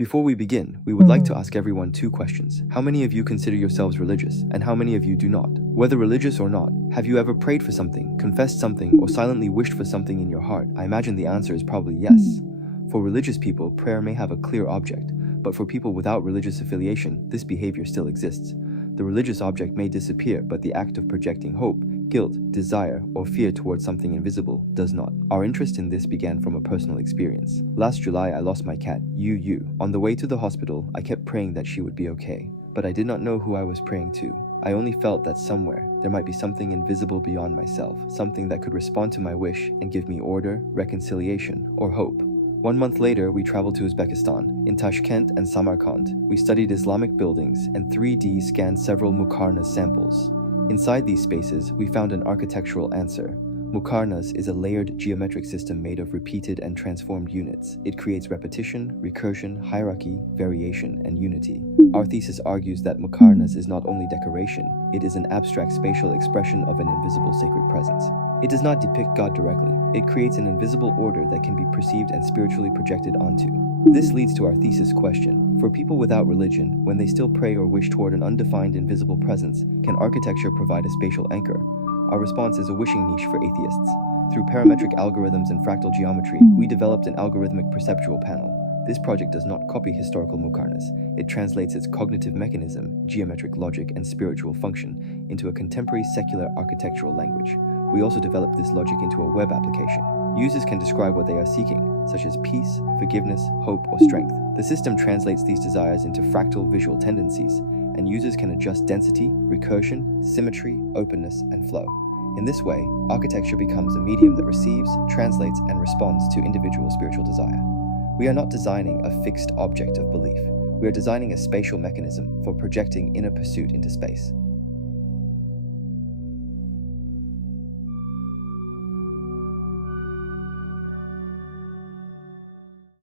Before we begin, we would like to ask everyone two questions. How many of you consider yourselves religious, and how many of you do not? Whether religious or not, have you ever prayed for something, confessed something, or silently wished for something in your heart? I imagine the answer is probably yes. For religious people, prayer may have a clear object, but for people without religious affiliation, this behavior still exists. The religious object may disappear, but the act of projecting hope, guilt, desire, or fear towards something invisible does not. Our interest in this began from a personal experience. Last July, I lost my cat, Yu. On the way to the hospital, I kept praying that she would be okay, but I did not know who I was praying to. I only felt that somewhere, there might be something invisible beyond myself, something that could respond to my wish and give me order, reconciliation, or hope. 1 month later, we traveled to Uzbekistan. In Tashkent and Samarkand, we studied Islamic buildings and 3D scanned several Muqarnas samples. Inside these spaces, we found an architectural answer. Muqarnas is a layered geometric system made of repeated and transformed units. It creates repetition, recursion, hierarchy, variation, and unity. Our thesis argues that Muqarnas is not only decoration, it is an abstract spatial expression of an invisible sacred presence. It does not depict God directly. It creates an invisible order that can be perceived and spiritually projected onto. This leads to our thesis question. For people without religion, when they still pray or wish toward an undefined invisible presence, can architecture provide a spatial anchor? Our response is a wishing niche for atheists. Through parametric algorithms and fractal geometry, we developed an algorithmic perceptual panel. This project does not copy historical Muqarnas. It translates its cognitive mechanism, geometric logic, and spiritual function into a contemporary secular architectural language. We also developed this logic into a web application. Users can describe what they are seeking, such as peace, forgiveness, hope, or strength. The system translates these desires into fractal visual tendencies, and users can adjust density, recursion, symmetry, openness, and flow. In this way, architecture becomes a medium that receives, translates, and responds to individual spiritual desire. We are not designing a fixed object of belief. We are designing a spatial mechanism for projecting inner pursuit into space.